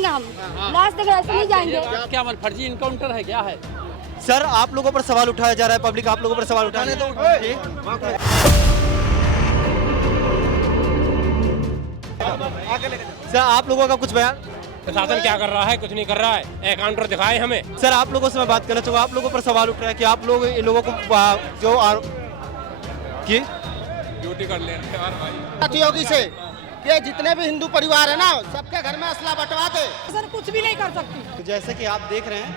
जाएंगे हम, लाश तक ऐसे नहीं जाएंगे। क्या फर्जी इनकाउंटर है, क्या है? सर आप लोगों पर सवाल उठाया जा रहा है, पब्लिक आप लोगों पर सवाल उठाने दो। सर आप लोगों का कुछ बयान। प्रशासन क्या कर रहा है? कुछ नहीं कर रहा है। एनकाउंटर दिखाए हमें। सर आप लोगों से मैं बात करना चाहूँगा, आप लोगों पर सवाल उठ रहा है कि आप लोग इन लोगों को जो कि ड्यूटी कर ले योगी से कि जितने भी हिंदू परिवार है ना, सबके घर में असला बंटवा दे। सर कुछ भी नहीं कर सकती। तो जैसे कि आप देख रहे हैं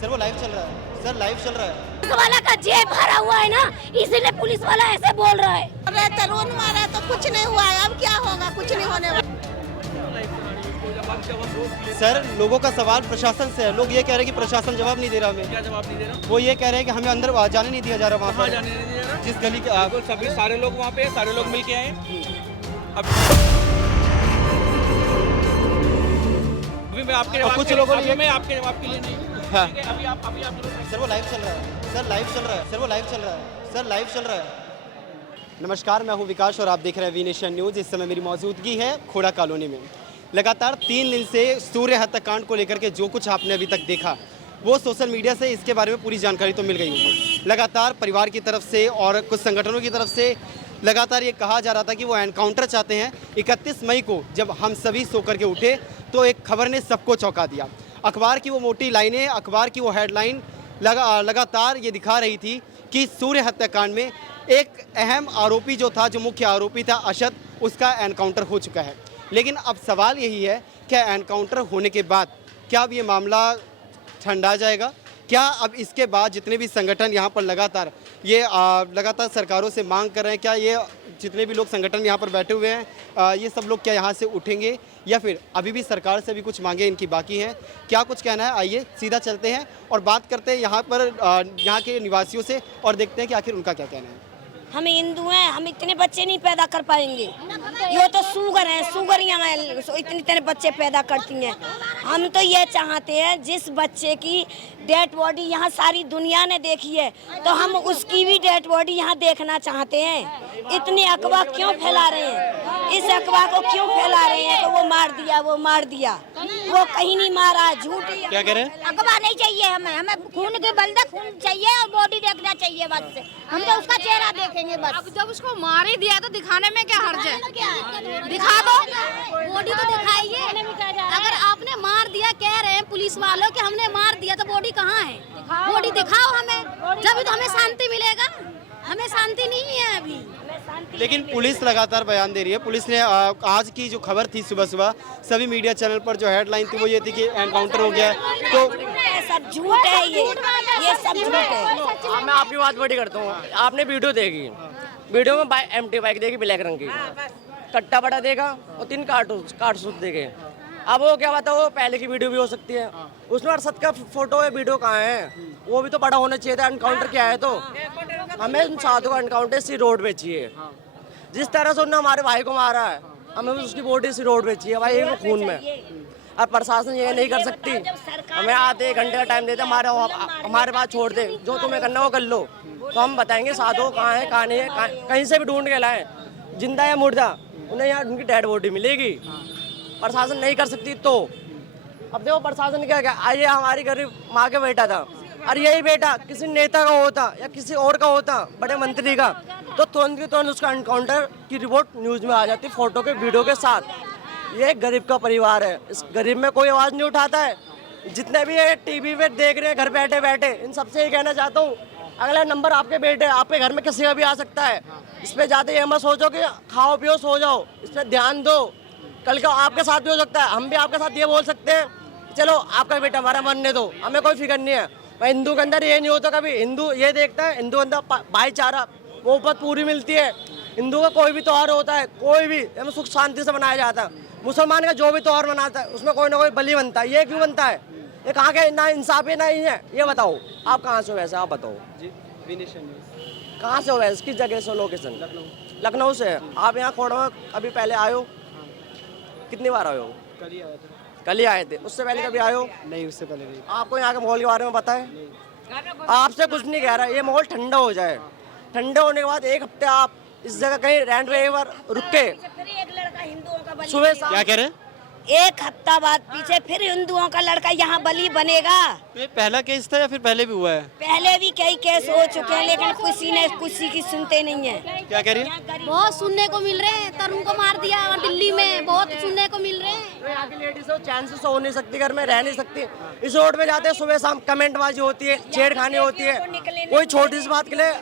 सर वो लाइव चल रहा है, सर लाइव चल रहा है। पुलिस वाला का जेब भरा हुआ है ना, इसीलिए पुलिस वाला ऐसे बोल रहा है। अरे तरुण मारा तो कुछ नहीं हुआ है, अब क्या होगा? कुछ नहीं होने वाला। सर लोगों का सवाल प्रशासन से है, लोग ये कह रहे हैं कि प्रशासन जवाब नहीं दे रहा हमें। क्या जवाब नहीं दे रहा? वो ये कह रहे हैं कि हमें अंदर जाने नहीं दिया जा रहा वहाँ पर, जाने नहीं दे रहा? जिस गली के सभी सारे लोग वहाँ पे, सारे लोग मिल के आए। अभी मैं आपके जवाब कुछ लोगों ने मैं आपके जवाब के लिए नहीं। हाँ। अभी आप सर वो लाइव चल रहा है, सर लाइव चल रहा है, सर वो लाइव चल रहा है, सर लाइव चल रहा है। नमस्कार, मैं हूं विकास और आप देख रहे हैं वी नेशन न्यूज़। इस समय मेरी मौजूदगी है खोड़ा कॉलोनी में। लगातार 3 दिन से सूर्य हत्याकांड को लेकर के जो कुछ आपने अभी तक देखा, वो सोशल मीडिया से इसके बारे में पूरी जानकारी तो मिल गई होगी। लगातार परिवार की तरफ से और कुछ संगठनों की तरफ से लगातार ये कहा जा रहा था कि वो एनकाउंटर चाहते हैं। 31 मई को जब हम सभी सो करके उठे तो एक खबर ने सबको चौंका दिया। अखबार की वो मोटी लाइनें, अखबार की वो हेडलाइन लगातार ये दिखा रही थी कि सूर्य हत्याकांड में एक अहम आरोपी जो था, जो मुख्य आरोपी था अशद, उसका एनकाउंटर हो चुका है। लेकिन अब सवाल यही है, क्या एनकाउंटर होने के बाद क्या अब ये मामला ठंडा जाएगा? क्या अब इसके बाद जितने भी संगठन यहाँ पर लगातार सरकारों से मांग कर रहे हैं, क्या ये जितने भी लोग संगठन यहाँ पर बैठे हुए हैं ये सब लोग क्या यहाँ से उठेंगे, या फिर अभी भी सरकार से भी कुछ मांगे इनकी बाकी हैं? क्या कुछ कहना है, आइए सीधा चलते हैं और बात करते हैं यहाँ पर यहाँ के निवासियों से और देखते हैं कि आखिर उनका क्या कहना है। हम हिंदू हैं, हम इतने बच्चे नहीं पैदा कर पाएंगे। ये तो शुगर हैं, शुगरियाँ हैं, इतने बच्चे पैदा करती हैं। हम तो ये चाहते हैं जिस बच्चे की डेड बॉडी यहाँ सारी दुनिया ने देखी है, तो हम उसकी भी डेड बॉडी यहाँ देखना चाहते हैं। इतनी अफवाह क्यों फैला रहे हैं? इस अफवाह को क्यों फैला रहे हैं? तो वो मार दिया, वो मार दिया, वो कहीं नहीं मारा, झूठी। क्या कह रहे हैं? अखबार नहीं चाहिए हमें, हमें खून के बलदे खून चाहिए और बॉडी देखना चाहिए बस। हम तो उसका चेहरा देखेंगे बस। अब जब उसको मार ही दिया तो दिखाने में क्या हर्ज है? दिखा दो, बॉडी तो दिखाइए। अगर आपने मार दिया, कह रहे हैं पुलिस वालों कि हमने मार दिया, तो बॉडी कहाँ है? बॉडी दिखाओ हमें, जब तो हमें शांति मिलेगा। हमें शांति नहीं है अभी। लेकिन पुलिस लगातार बयान दे रही है। पुलिस ने आज की जो खबर थी सुबह सुबह सभी मीडिया चैनल पर जो हेडलाइन थी वो ये थी कि एनकाउंटर हो गया है, तो सब झूठ है, ये सब झूठ है। मैं आपकी बात बड़ी करता हूँ। आपने वीडियो देखी, वीडियो में एम्प्टी बाइक देखी ब्लैक रंग की, कट्टा बड़ा देखा और 3 कार्टून देखे। अब वो क्या बात है, वो पहले की वीडियो भी हो सकती है, उसमें अरशद का फोटो है, वीडियो कहाँ है? वो भी तो बड़ा होना चाहिए था। एनकाउंटर क्या है? तो हमें उन साधु का एनकाउंटर इसी रोड पे चाहिए। जिस तरह से उन्होंने हमारे भाई को मारा है, हमें उसकी बॉडी इसी रोड पे चाहिए भाई, खून में। और प्रशासन ये नहीं कर सकती, हमें आधे 1 घंटे का टाइम देते, हमारे पास छोड़ दे, जो तुम्हें करना वो कर लो, तो हम बताएंगे साधु कहाँ है, कहाँ नहीं है। कहीं से भी ढूंढ के लाएं, जिंदा या मुर्दा, उन्हें यहाँ उनकी डेड बॉडी मिलेगी। प्रशासन नहीं कर सकती तो अब देखो प्रशासन क्या क्या। आइए, हमारी गरीब माँ के बेटा था, और यही बेटा किसी नेता का होता या किसी और का होता, बड़े मंत्री का, तो तुरंत की तुरंत उसका एनकाउंटर की रिपोर्ट न्यूज़ में आ जाती, फोटो के वीडियो के साथ। ये गरीब का परिवार है, इस गरीब में कोई आवाज़ नहीं उठाता है। जितने भी ये टीवी पे देख रहे हैं घर बैठे बैठे, इन सबसे ये कहना चाहता हूँ, अगला नंबर आपके बेटे, आपके घर में किसी का भी आ सकता है। इस पर ज़्यादा ये मत सोचो कि खाओ पियो सो जाओ, इस पर ध्यान दो। कल का आपके साथ भी हो सकता है, हम भी आपके साथ ये बोल सकते हैं, चलो आपका बेटा हमारा मरने दो, हमें कोई फिक्र नहीं है। हिंदू के अंदर ये नहीं होता कभी, हिंदू ये देखता है, हिंदू के अंदर भाईचारा वो बात पूरी मिलती है। हिंदू का कोई भी त्यौहार होता है, कोई भी हमें सुख शांति से मनाया जाता है। मुसलमान का जो भी त्यौहार मनाता है उसमें कोई ना कोई बलि बनता है, ये क्यों बनता है? ये कहाँ के ना इंसाफ है ना ही है, ये बताओ। आप कहाँ से हो वैसे, आप बताओ जी। कहाँ से हो वैसे, किस जगह से? लोकेशन लखनऊ से है। आप यहाँ खोड़ा में अभी पहले आए हो? कितनी बार आए हो? कल ही आया था। कल ही आए थे, उससे पहले कभी आए हो? नहीं, उससे पहले नहीं। आपको यहाँ के माहौल के बारे में पता है? आपसे कुछ नहीं कह रहा, ये माहौल ठंडा हो जाए, ठंडे होने के बाद 1 हफ्ते आप इस जगह कहीं रेंट पे एक बार रुक के फिर एक लड़का हिंदुओं का बलि सुबह क्या कह रहे हैं? एक हफ्ता बाद पीछे फिर हिंदुओं का लड़का यहाँ बलि बनेगा। ये पहला केस था या फिर पहले भी हुआ है? पहले भी कई केस हो चुके हैं लेकिन किसी की सुनते नहीं है। क्या कह रही है? बहुत सुनने को मिल रहे हैं, तरुण को मार दिया और दिल्ली में बहुत सुनने को मिल रहे हैं। यहाँ की लेडीज चैन से सो नहीं सकती, घर में रह नहीं सकती। इस रोड पे जाते हैं सुबह शाम कमेंटबाजी होती है, छेड़खानी होती है। कोई छोटी सी बात के लिए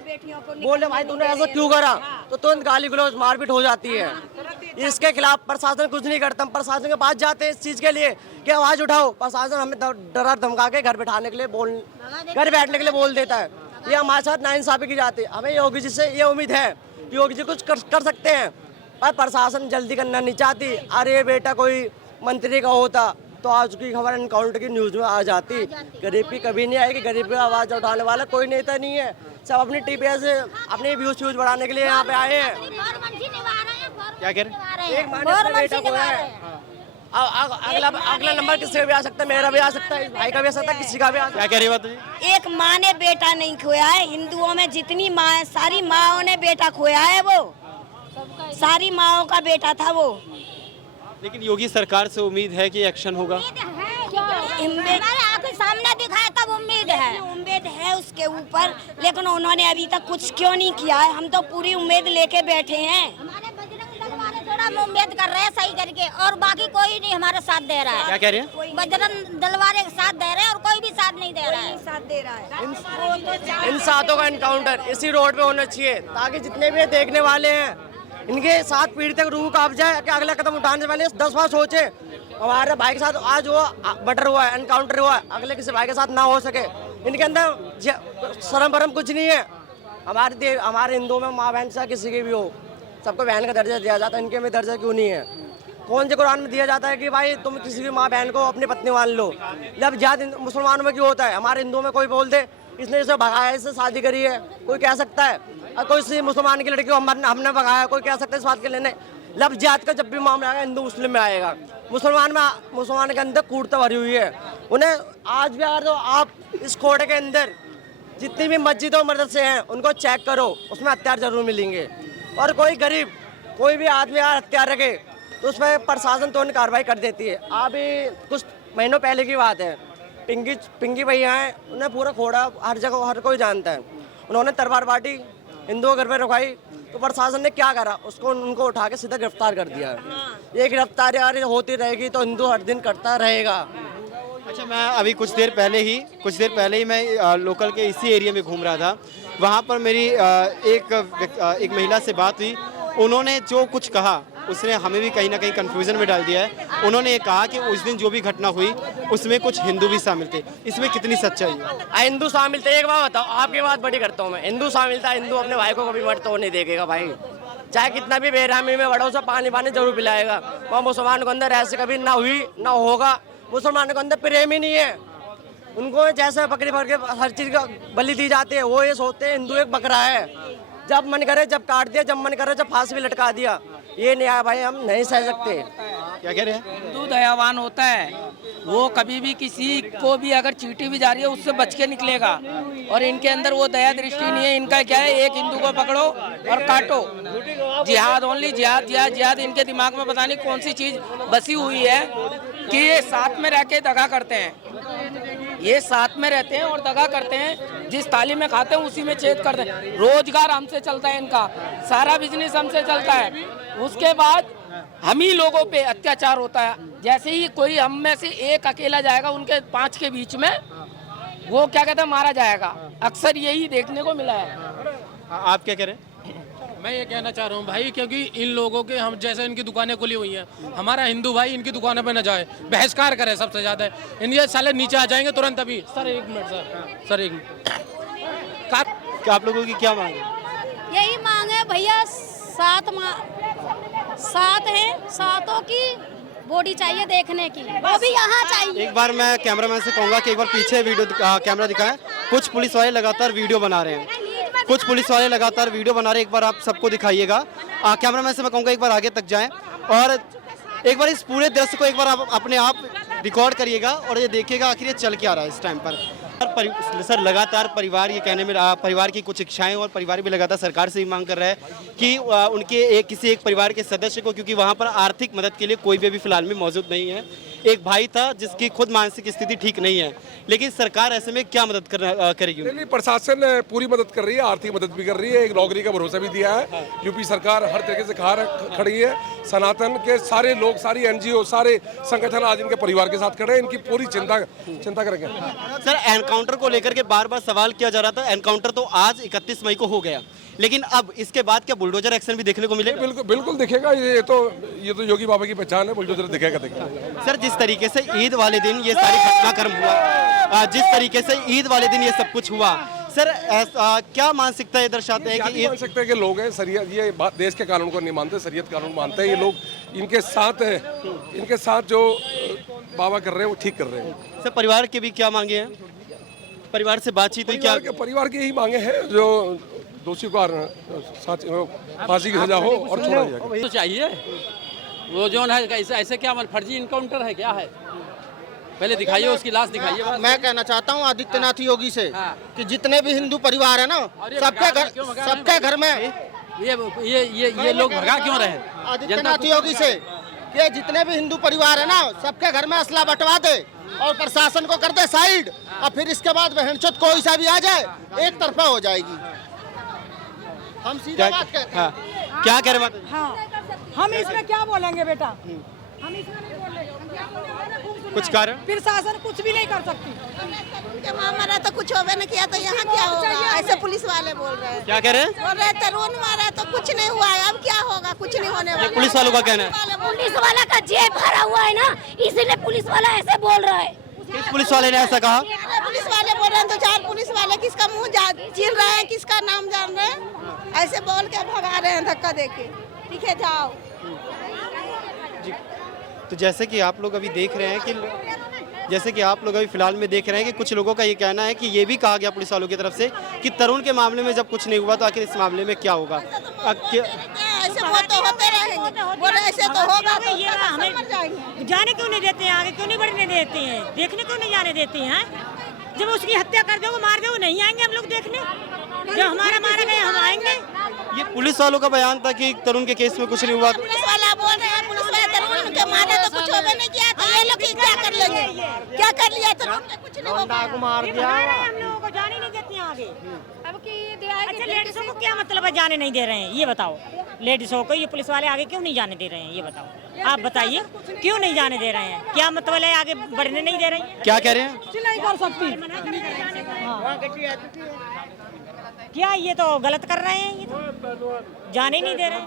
बोले भाई तूने ऐसा क्यों करा तो तुरंत गाली गलौज मारपीट हो जाती है। इसके खिलाफ प्रशासन कुछ नहीं करता। हम प्रशासन के पास जाते हैं इस चीज के लिए कि आवाज उठाओ, प्रशासन हमें डरा धमका के घर बैठाने के लिए घर बैठने के लिए बोल देता है। ये हमारे साथ नाइंसाफी की जाती है। हमें योगी जी से ये उम्मीद है कि योगी जी कुछ कर सकते हैं, पर प्रशासन जल्दी करना नहीं चाहती। अरे बेटा कोई मंत्री का होता तो आज की खबर एनकाउंटर की न्यूज में आ जाती। गरीब की कभी नहीं आएगी, गरीब की आवाज उठाने वाला कोई नेता नहीं है। सब अपनी टीपीएस से अपने व्यूज बढ़ाने के लिए यहाँ पे आए हैं। क्या कह रहे हैं? एक माँ ने अपने बेटा को है, अगला नंबर किसी का भी आ सकता है, मेरा भी आ सकता है, भाई का भी आ सकता है, किसी का भी आ सकता है। क्या कह रही बात जी? एक माँ ने बेटा नहीं खोया है। हिंदुओं में जितनी माँ है सारी माँओं ने बेटा खोया है। वो सारी माँओं का बेटा था वो। लेकिन योगी सरकार से उम्मीद है कि एक्शन होगा। हमारे आंखों सामने दिखाया तब उम्मीद है उसके ऊपर, लेकिन उन्होंने अभी तक कुछ क्यों नहीं किया है। हम तो पूरी उम्मीद लेके बैठे हैं। हमारे बजरंग दल वाले थोड़ा उम्मीद कर रहे हैं सही करके, और बाकी कोई नहीं हमारा साथ दे रहा है। क्या कह रहे हैं? बजरंग दल वाले साथ दे रहे हैं और कोई भी साथ नहीं दे रहा है। इन सातों का एनकाउंटर इसी रोड पे होना चाहिए ताकि जितने भी देखने वाले हैं इनके साथ पीढ़ी तक रूह कांप जाए कि अगला कदम उठाने से पहले 10 बार सोचे। हमारे भाई के साथ आज वो मर्डर हुआ है, एनकाउंटर हुआ है, अगले किसी भाई के साथ ना हो सके। इनके अंदर शर्म भरम कुछ नहीं है। हमारे हिंदुओं में माँ बहन से किसी की भी हो, सबको बहन का दर्जा दिया जाता है। इनके में दर्जा क्यों नहीं है? कौन से कुरान में दिया जाता है कि भाई तुम किसी भी माँ बहन को अपनी पत्नी मान लो? जब जात मुसलमानों में क्यों होता है? हमारे हिंदुओं में कोई बोल दे इसने इसे भगाया, इससे शादी करी है, कोई कह सकता है। और कोई सी मुसलमान की लड़की को हमने भगाया, कोई कह सकता है इस बात के लिए नहीं। लब जात का जब भी मामला आएगा हिंदू मुस्लिम में आएगा। मुसलमान के अंदर कूड़ता भरी हुई है। उन्हें आज भी अगर तो आप इस कोटे के अंदर जितनी भी मस्जिद और मदरसे हैं उनको चेक करो, उसमें हथियार जरूर मिलेंगे। और कोई गरीब कोई भी आदमी यार हथियार रखे तो उसमें प्रशासन तुरंत कार्रवाई कर देती है। अभी कुछ महीनों पहले की बात है, पिंकी भैया हैं, उन्हें पूरा खोड़ा हर जगह हर कोई जानता है। उन्होंने तलवार बांटी, हिंदुओं घर पे रुकाई, तो प्रशासन ने क्या करा? उसको उनको उठा के सीधा गिरफ्तार कर दिया। ये गिरफ्तारी होती रहेगी तो हिंदू हर दिन करता रहेगा। अच्छा, मैं अभी कुछ देर पहले ही मैं लोकल के इसी एरिया में घूम रहा था। वहाँ पर मेरी एक महिला से बात हुई। उन्होंने जो कुछ कहा उसने हमें भी कहीं ना कहीं कंफ्यूजन में डाल दिया है। उन्होंने ये कहा कि उस दिन जो भी घटना हुई उसमें कुछ हिंदू भी शामिल थे। इसमें कितनी सच्चाई है? हिंदू शामिल थे, एक बात बताओ, आपकी बात बड़ी करता हूँ मैं। हिंदू शामिल था, हिंदू अपने भाई को कभी मरते हुए नहीं देखेगा भाई, चाहे कितना भी बेरहमी में बड़ा, उसे पानी जरूर पिलाएगा। वहाँ मुसलमान के अंदर ऐसे कभी ना हुई ना होगा। मुसलमानों के अंदर प्रेम ही नहीं है। उनको जैसे बकरी भर के हर चीज़ का बलि दी जाती है, वो ये सोचते हैं हिंदू एक बकरा है, जब मन करे जब काट दिया, जब मन करे जब फांसी भी लटका दिया। ये नहीं आया भाई, हम नहीं सह सकते। क्या कह रहे हैं? हिंदू दयावान होता है, वो कभी भी किसी को भी अगर चींटी भी जा रही है उससे बच के निकलेगा। और इनके अंदर वो दया दृष्टि नहीं है। इनका क्या है, एक हिंदू को पकड़ो और काटो। जिहाद ओनली जिहाद। इनके दिमाग में पता नहीं कौन सी चीज बसी हुई है कि ये साथ में रह के दगा करते हैं। ये साथ में रहते हैं और दगा करते हैं। जिस थाली में खाते हैं उसी में छेद करते हैं। रोजगार हमसे चलता है, इनका सारा बिजनेस हमसे चलता है। उसके बाद हम ही लोगों पे अत्याचार होता है। जैसे ही कोई हम में से एक अकेला जाएगा उनके 5 के बीच में, वो क्या कहते हैं, मारा जाएगा। अक्सर यही देखने को मिला है। आप क्या कह रहे हैं? मैं ये कहना चाह रहा हूँ भाई, क्योंकि इन लोगों के हम जैसे इनकी दुकानें खुली हुई हैं, हमारा हिंदू भाई इनकी दुकानों पे न जाए, बहिष्कार करे सबसे ज़्यादा। इनके साले नीचे आ जाएंगे तुरंत अभी। सर एक मिनट सर एक मिनट। क्या आप लोगों की क्या मांग है? यही मांग है भैया, 7 हैं, 7 की बॉडी चाहिए देखने की, वो भी यहाँ चाहिए। एक बार मैं कैमरामैन से कहूँगा कि एक बार पीछे कैमरा दिखाएं। कुछ पुलिस वाले लगातार वीडियो बना रहे हैं। एक बार आप सबको दिखाइएगा। कैमरामैन से मैं कहूँगा एक बार आगे तक जाएं और एक बार इस पूरे दृश्य को एक बार आप अपने आप रिकॉर्ड करिएगा और ये देखिएगा आखिर ये चल क्या रहा है इस टाइम पर। सर लगातार परिवार ये कहने में परिवार की कुछ इच्छाएं और परिवार भी लगातार सरकार से भी मांग कर रहा है कि उनके किसी एक परिवार के सदस्य को, क्योंकि वहां पर आर्थिक मदद के लिए कोई भी अभी फिलहाल में मौजूद नहीं है। एक भाई था जिसकी खुद मानसिक स्थिति ठीक नहीं है, लेकिन सरकार ऐसे में क्या मदद करेगी? नहीं, प्रशासन पूरी मदद कर रही है, आर्थिक मदद भी कर रही है, एक नौकरी का भरोसा भी दिया है। यूपी सरकार हर तरीके से खड़ी है। सनातन के सारे लोग, सारी एनजीओ, सारे संगठन आज इनके परिवार के साथ खड़े हैं। इनकी पूरी चिंता करेंगे। सर एनकाउंटर को लेकर के बार बार सवाल किया जा रहा था। एनकाउंटर तो आज 31 मई को हो गया, लेकिन अब इसके बाद क्या बुलडोजर एक्शन भी देखने को मिलेगा? बिल्कुल दिखेगा। ये तो योगी बाबा की पहचान है, बुलडोजर दिखेगा। सर जिस तरीके से ईद वाले दिन ये सारी घटनाक्रम हुआ, जिस तरीके से ईद वाले दिन ये सब कुछ हुआ, सर क्या मानसिकता ये दर्शाते हैं कि मान सकते हैं कि लोग हैं शरीयत, ये देश के कानून को नहीं मानते, शरीयत कानून मानते हैं। ये लोग इनके साथ जो बाबा कर रहे हैं वो ठीक कर रहे हैं। सर परिवार के भी क्या मांगे हैं? परिवार से बातचीत हुई? क्या परिवार की यही मांगे हैं जो दोषी को फांसी की सजा हो और छोड़ा जाए। तो चाहिए वो जो है ऐसे क्या फर्जी इनकाउंटर है, क्या है? पहले दिखाइए, उसकी लाश दिखाइए। मैं कहना चाहता हूँ आदित्यनाथ योगी से कि जितने भी हिंदू परिवार है ना, सबके घर में ये लोग भगा क्यों रहे? आदित्यनाथ योगी से कि जितने भी हिंदू परिवार है ना, सबके घर में असला बंटवा दे और प्रशासन को कर दे साइड, और फिर इसके बाद बहनचोद कोई सा भी आ जाए, एक तरफा हो जाएगी। हम सीधा बात कहते हैं। क्या कह रहे? हम इसमें क्या बोलेंगे बेटा? हम इसमें नहीं बोल रहे। कुछ कर फिर शासन कुछ भी नहीं कर सकती। उनके मारा तो कुछ होवे न किया तो यहाँ क्या होगा? ऐसे पुलिस वाले बोल रहे हैं। क्या कह रहे हैं? बोल रहे तरुण मारा तो कुछ नहीं हुआ है, अब क्या होगा? कुछ नहीं होने वाला। पुलिस वालों का कहना है। पुलिस वाला का जेब भरा हुआ है ना, इसीलिए पुलिस वाला ऐसे बोल रहा है। किस पुलिस वाले ने ऐसा कहा? पुलिस वाले बोल रहे हैं तो 4 पुलिस वाले किसका मुंह छीन रहे हैं, किसका नाम जान रहे हैं, ऐसे बोल के भगा रहे हैं धक्का देके। ठीक है जाओ। तो जैसे कि आप लोग अभी देख रहे हैं कि फिलहाल में देख रहे हैं कि कुछ लोगों का ये कहना है कि ये भी कहा गया पुलिस वालों की तरफ से कि तरुण के मामले में जब कुछ नहीं हुआ तो आखिर इस मामले में क्या होगा? ऐसे वो तो होते रहेंगे, बोले ऐसे तो होगा तो ये हमें जाने क्यों नहीं देते हैं, आगे क्यों नहीं बढ़ने देते हैं, देखने क्यों नहीं जाने देते हैं? जब उसकी हत्या कर दो, मार दो, नहीं आएंगे हम लोग देखने? जब हमारा मारा गया हम आएंगे? ये पुलिस वालों का बयान था कि तरुण के केस में कुछ नहीं हुआ। पुलिस वाला बोल रहे हैं, पुलिस वाले तरुण के मारे तो कुछ होवे नहीं किया, तो ये लोग क्या कर लेंगे? क्या कर लिया? तरुण के कुछ नहीं होगा। हम लोगों को जाने नहीं देते हैं आगे। अच्छा लेडीजों को क्या मतलब है जाने नहीं दे रहे हैं, ये बताओ? लेडीजों को ये पुलिस वाले आगे क्यों नहीं जाने दे रहे हैं, ये बताओ? आप बताइए क्यों नहीं जाने दे रहे हैं? क्या मतलब है आगे बढ़ने नहीं दे रहे हैं? क्या कह रहे हैं? कुछ नहीं कर सकती। क्या ये तो गलत कर रहे हैं, ये तो जाने नहीं दे रहे।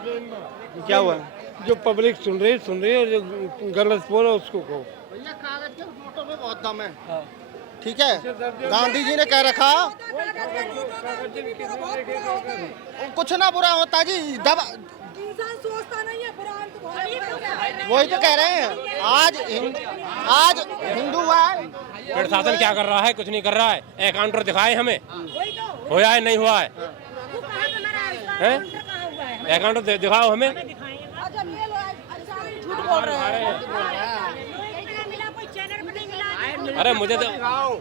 क्या हुआ? जो पब्लिक सुन रही है और जो गलत बोला उसको कहो। भैया कागज के फोटो में बहुत दम है। ठीक है, गांधी जी ने कह रखा कुछ ना बुरा होता जी, सोचता नहीं है वही तो कह रहे हैं। आज हिंदू है, प्रशासन क्या कर रहा है? कुछ नहीं कर रहा है। एकाउंटर दिखाए हमें, होया है नहीं हुआ है? एकाउंटर दिखाओ हमें। झूठ बोल रहे हैं। अरे मुझे तो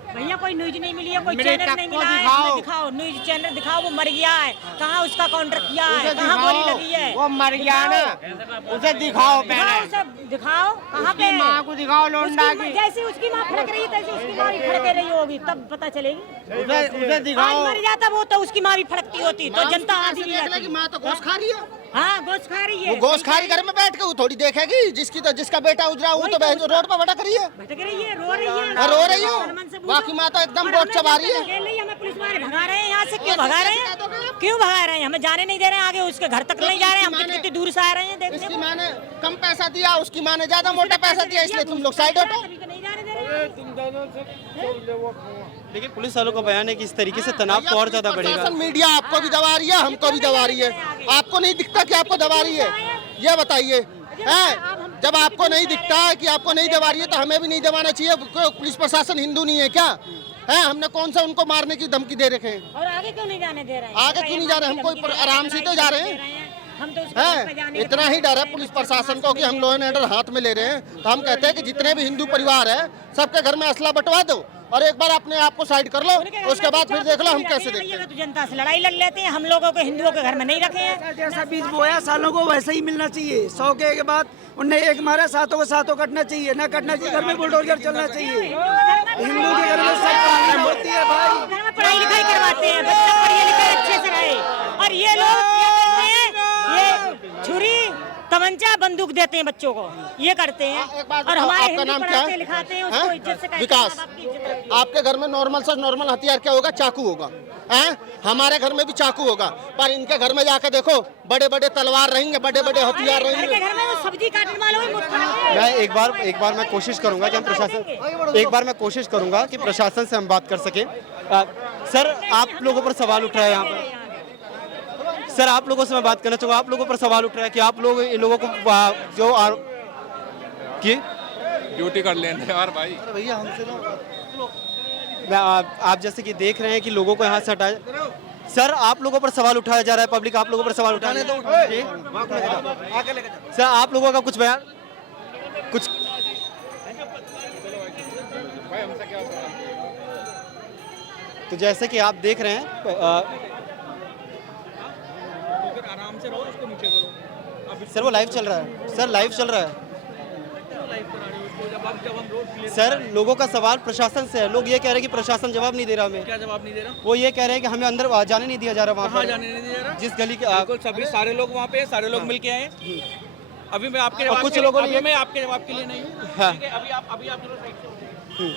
भैया कोई न्यूज नहीं मिली है, कोई चैनल नहीं मिला है। दिखाओ न्यूज चैनल दिखाओ, वो मर गया है, कहाँ उसका काउंटर किया है, कहाँ गोली लगी है? वो मर गया ना, उसे दिखाओ पहले। उसे दिखाओ, कहाँ पे माँ को दिखाओ, लोंडा की। जैसे उसकी माँ फड़क रही तैसे उसकी माँ भी फड़के रही होगी, तब पता चलेगी। उसे दिखाओ। मर जाता वो तो उसकी माँ भी फड़कती होती तो जनता आधी नहीं आती। माँ तो गोश्त खा रही है। हाँ गोश्त खा रही है। वो गोश्त खा रही घर में बैठ के, वो थोड़ी देखेगी जिसका बेटा उजरा वो तो रोड पर भटक रही है, भटक रही है, रो रही है, रो रही है। बाकी माँ तो एकदम बोट चबा रही है। हमें पुलिस वाले भगा रहे हैं यहाँ से। क्यों भगा रहे हैं? क्यों भगा रहे हैं? हमें जाने नहीं दे रहे हैं आगे, उसके घर तक नहीं जा रहे हैं। हम कितनी दूर से आ रहे हैं देखने। इसकी माँ ने कम पैसा दिया, उसकी माँ ने ज्यादा मोटा पैसा दिया, इसलिए तुम लोग साइड हटो। लेकिन पुलिस वालों का बयान है कि इस तरीके से तनाव तो और ज्यादा बढ़ेगा। मीडिया आपको भी दबा रही है, हमको भी दबा रही है। आपको नहीं दिखता कि आपको दबा रही है? ये बताइए, हैं? जब आपको नहीं दिखता है कि आपको नहीं दबा रही है तो हमें भी नहीं दबाना चाहिए। पुलिस प्रशासन हिंदू नहीं है क्या? है हमने कौन सा उनको मारने की धमकी दे रखे हैं? और आगे क्यों नहीं जाने दे रहे हैं? आगे क्यों नहीं जा रहे? हम कोई आराम से तो जा रहे हैं। हम तो है इतना ही डर है पुलिस प्रशासन को कि हम लॉ एंड ऑर्डर हाथ में ले रहे हैं। तो हम कहते हैं कि जितने भी हिंदू परिवार है सबके घर में असला बंटवा दो और एक बार अपने आप को साइड कर लो, उसके बाद फिर देख लो हम कैसे देखते हैं। तो जनता से लड़ाई लड़ लेते हैं। हम लोगों को हिंदुओं के घर में नहीं रखे हैं। जैसा बीज बोया सालों को वैसे ही मिलना चाहिए। 100 के बाद उनने एक मारा, सातों को सातों कटना चाहिए, ना कटना चाहिए। घर में बुलडोजर चलना चाहिए। हिंदू के घर में सब कहानी होती है भाई। घर में पढ़ाई लिखाई करवाते हैं, बच्चे पढ़े लिखे अच्छे से रहे। और ये लोग क्या करते हैं, ये छुरी तमंचा बंदूक देते हैं बच्चों को, ये करते हैं। और हमारे आपका नाम क्या है? लिखाते हैं, उसको इज्जत से विकास। आपके घर में नॉर्मल से नॉर्मल हथियार क्या होगा? चाकू होगा। हैं? हमारे घर में भी चाकू होगा, पर इनके घर में जाकर देखो बड़े बड़े तलवार रहेंगे, बड़े बड़े हथियार रहेंगे। घर में वो सब्जी काटने वालों में मैं एक बार मैं कोशिश करूंगा कि हम प्रशासन से हम बात कर सकें। सर, आप लोगों पर सवाल उठ रहा है यहाँ पर। सर, आप लोगों से मैं बात करना चाहूँगा। आप लोगों पर सवाल उठ रहा है कि आप लोग इन लोगों को जो की ड्यूटी कर लेने यार भाई। भैया हमसे आप जैसे कि देख रहे हैं कि लोगों को यहाँ से हटाया। सर, आप लोगों पर सवाल उठाया जा रहा है, पब्लिक आप लोगों पर सवाल उठा रही है। सर, आप लोगों का कुछ बयान कुछ तो जैसे कि आप देख रहे हैं सर, वो लाइव चल रहा है। सर, लाइव चल रहा है। सर, लोगों का सवाल प्रशासन से है। लोग ये कह रहे हैं कि प्रशासन जवाब नहीं दे रहा हमें। क्या जवाब नहीं दे रहा? वो ये कह रहे हैं कि हमें अंदर जाने नहीं दिया जा रहा। वहाँ पर जाने नहीं दिया रहा? जिस गली के बिल्कुल सभी सारे लोग वहाँ पे, सारे लोग मिल के आए। अभी मैं आपके जवाब कुछ लोगों ने मैं आपके जवाब के लिए नहीं हूँ। हाँ। ठीक है, अभी आप साइड से हो।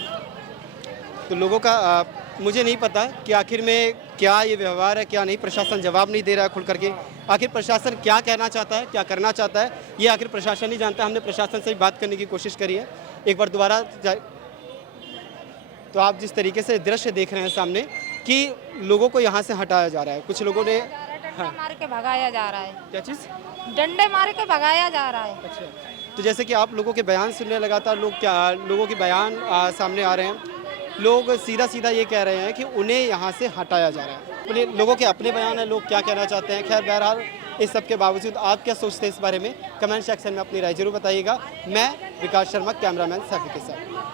तो लोगों का मुझे नहीं पता कि आखिर में क्या ये व्यवहार है, क्या नहीं। प्रशासन जवाब नहीं दे रहा है खुल करके। आखिर प्रशासन क्या कहना चाहता है, क्या करना चाहता है, ये आखिर प्रशासन ही जानता है। हमने प्रशासन से ही बात करने की कोशिश करी है एक बार दोबारा। तो आप जिस तरीके से दृश्य देख रहे हैं सामने कि लोगों को यहाँ से हटाया जा रहा है। कुछ लोगों ने मार के भगाया जा रहा है। क्या चीज़? डंडे मार के भगाया जा रहा है। अच्छा, तो जैसे कि आप लोगों के बयान सुनने लगातार लोगों के बयान सामने आ रहे हैं। लोग सीधा सीधा ये कह रहे हैं कि उन्हें यहाँ से हटाया जा रहा है। लोगों के अपने बयान है, लोग क्या कहना चाहते हैं। खैर, बहरहाल इस सब के बावजूद आप क्या सोचते हैं इस बारे में, कमेंट सेक्शन में अपनी राय जरूर बताइएगा। मैं विकास शर्मा, कैमरामैन सैफी के साथ।